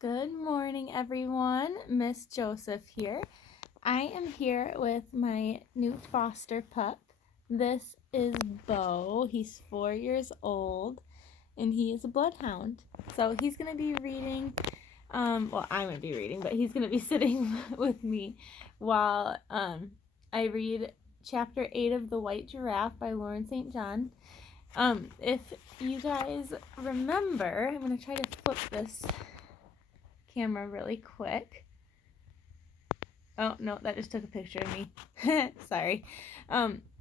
Good morning, everyone. Miss Joseph here. I am here with my new foster pup. This is Bo. He's 4 years old and he is a bloodhound. So he's going to be reading, I'm going to be reading, but he's going to be sitting with me while I read chapter 8 of The White Giraffe by Lauren St. John. If you guys remember, I'm going to try to flip this camera really quick. Oh no, that just took a picture of me. Sorry.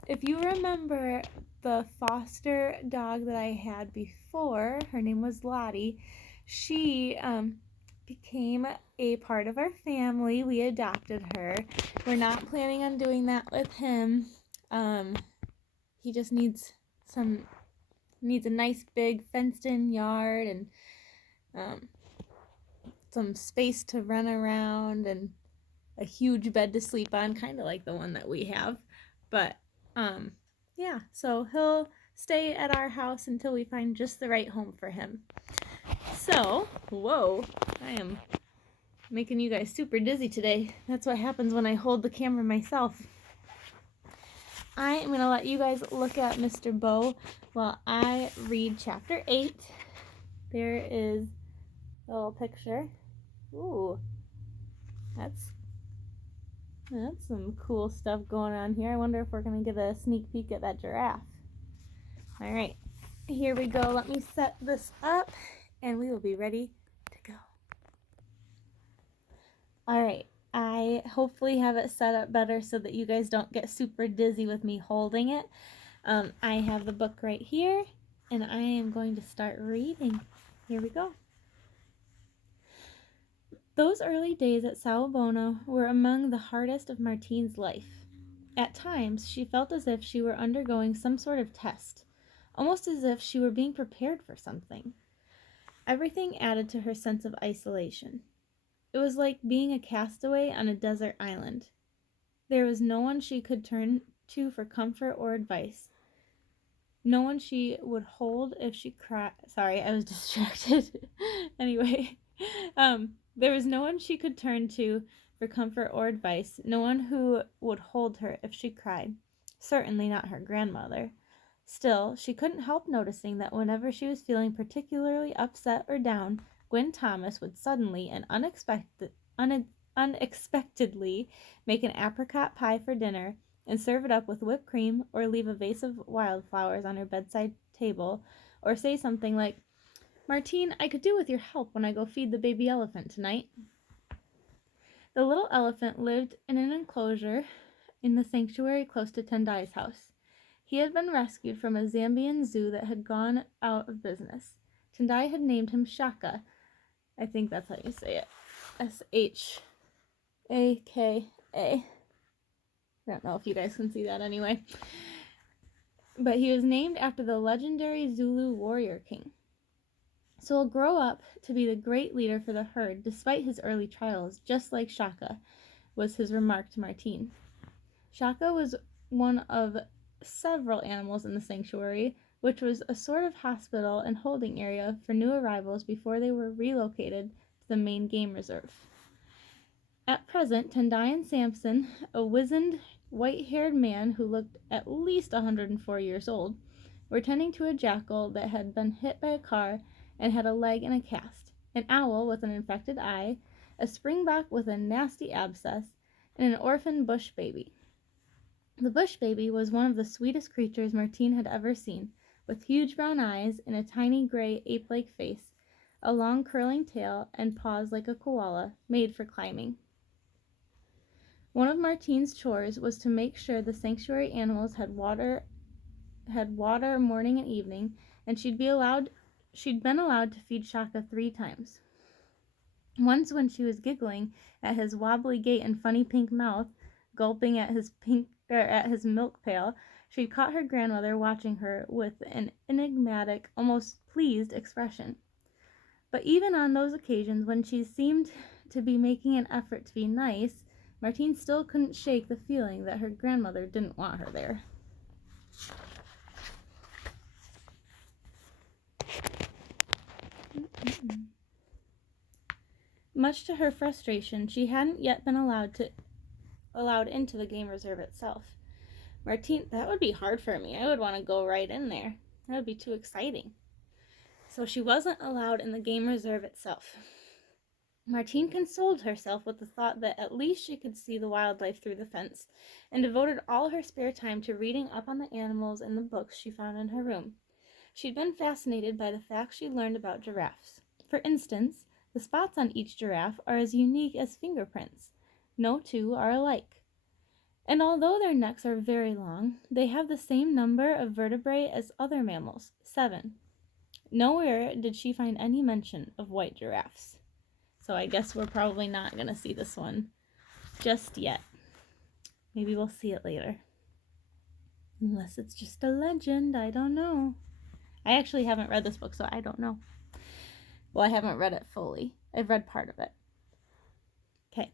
If you remember the foster dog that I had before, her name was Lottie. She became a part of our family. We adopted her. We're not planning on doing that with him. He just needs a nice big fenced-in yard and some space to run around and a huge bed to sleep on, kind of like the one that we have. But yeah, so he'll stay at our house until we find just the right home for him. So, whoa, I am making you guys super dizzy today. That's what happens when I hold the camera myself. I am going to let you guys look at Mr. Bo while I read chapter 8. There is a little picture. Ooh, that's some cool stuff going on here. I wonder if we're going to get a sneak peek at that giraffe. All right, here we go. Let me set this up and we will be ready to go. All right, I hopefully have it set up better so that you guys don't get super dizzy with me holding it. I have the book right here and I am going to start reading. Here we go. Those early days at Sawubona were among the hardest of Martine's life. At times, she felt as if she were undergoing some sort of test, almost as if she were being prepared for something. Everything added to her sense of isolation. It was like being a castaway on a desert island. There was no one she could turn to for comfort or advice. No one she would hold if she cried. Sorry, I was distracted. Anyway, there was no one she could turn to for comfort or advice, no one who would hold her if she cried. Certainly not her grandmother. Still, she couldn't help noticing that whenever she was feeling particularly upset or down, Gwen Thomas would suddenly and unexpectedly make an apricot pie for dinner and serve it up with whipped cream, or leave a vase of wildflowers on her bedside table, or say something like, "Martine, I could do with your help when I go feed the baby elephant tonight." The little elephant lived in an enclosure in the sanctuary close to Tendai's house. He had been rescued from a Zambian zoo that had gone out of business. Tendai had named him Shaka. I think that's how you say it. Shaka. I don't know if you guys can see that anyway. But he was named after the legendary Zulu warrior king. So he'll grow up to be the great leader for the herd, despite his early trials, just like Shaka, was his remark to Martine. Shaka was one of several animals in the sanctuary, which was a sort of hospital and holding area for new arrivals before they were relocated to the main game reserve. At present, Tendai and Samson, a wizened, white-haired man who looked at least 104 years old, were tending to a jackal that had been hit by a car and had a leg in a cast, an owl with an infected eye, a springbok with a nasty abscess, and an orphan bush baby. The bush baby was one of the sweetest creatures Martine had ever seen, with huge brown eyes and a tiny gray ape-like face, a long curling tail, and paws like a koala, made for climbing. One of Martine's chores was to make sure the sanctuary animals had water morning and evening, and she'd been allowed to feed Shaka 3 times. Once, when she was giggling at his wobbly gait and funny pink mouth, gulping at his milk pail, she'd caught her grandmother watching her with an enigmatic, almost pleased expression. But even on those occasions when she seemed to be making an effort to be nice, Martine still couldn't shake the feeling that her grandmother didn't want her there. Much to her frustration, she hadn't yet been allowed into the game reserve itself. Martine, that would be hard for me. I would want to go right in there. That would be too exciting. So she wasn't allowed in the game reserve itself. Martine consoled herself with the thought that at least she could see the wildlife through the fence, and devoted all her spare time to reading up on the animals in the books she found in her room. She'd been fascinated by the facts she'd learned about giraffes. For instance, the spots on each giraffe are as unique as fingerprints. No two are alike. And although their necks are very long, they have the same number of vertebrae as other mammals, 7. Nowhere did she find any mention of white giraffes. So I guess we're probably not going to see this one just yet. Maybe we'll see it later. Unless it's just a legend, I don't know. I actually haven't read this book, so I don't know. Well, I haven't read it fully. I've read part of it. Okay.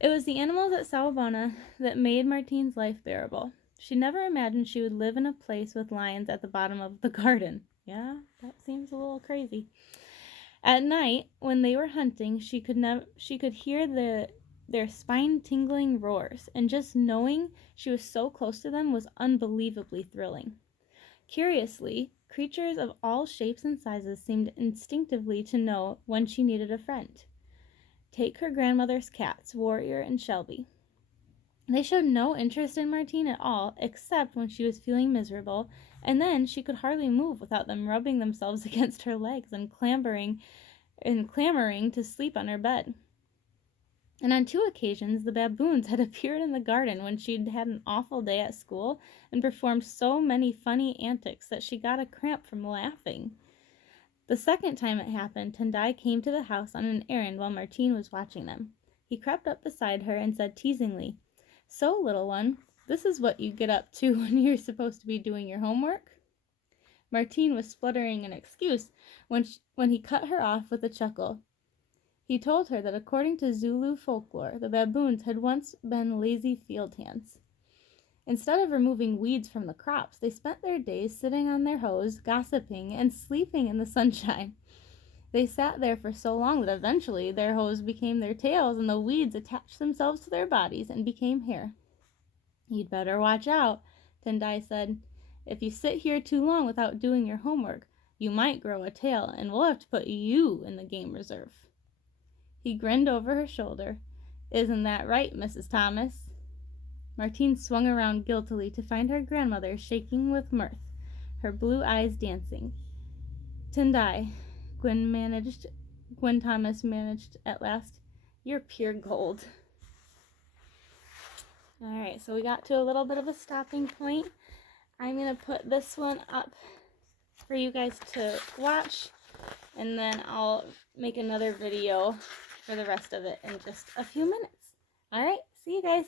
It was the animals at Sawabona that made Martine's life bearable. She never imagined she would live in a place with lions at the bottom of the garden. Yeah, that seems a little crazy. At night, when they were hunting, she could hear their spine-tingling roars, and just knowing she was so close to them was unbelievably thrilling. Curiously, creatures of all shapes and sizes seemed instinctively to know when she needed a friend. Take her grandmother's cats, Warrior and Shelby. They showed no interest in Martine at all, except when she was feeling miserable, and then she could hardly move without them rubbing themselves against her legs and clamoring to sleep on her bed. And on 2 occasions, the baboons had appeared in the garden when she'd had an awful day at school and performed so many funny antics that she got a cramp from laughing. The second time it happened, Tendai came to the house on an errand while Martine was watching them. He crept up beside her and said teasingly, "So, little one, this is what you get up to when you're supposed to be doing your homework?" Martine was spluttering an excuse when he cut her off with a chuckle. He told her that according to Zulu folklore, the baboons had once been lazy field hands. Instead of removing weeds from the crops, they spent their days sitting on their hoes, gossiping, and sleeping in the sunshine. They sat there for so long that eventually their hoes became their tails and the weeds attached themselves to their bodies and became hair. "You'd better watch out," Tendai said. "If you sit here too long without doing your homework, you might grow a tail and we'll have to put you in the game reserve." He grinned over her shoulder. "Isn't that right, Mrs. Thomas?" Martine swung around guiltily to find her grandmother shaking with mirth, her blue eyes dancing. "Tendai," Gwen Thomas managed at last, "you're pure gold." Alright, so we got to a little bit of a stopping point. I'm going to put this one up for you guys to watch, and then I'll make another video for the rest of it in just a few minutes. Alright, see you guys.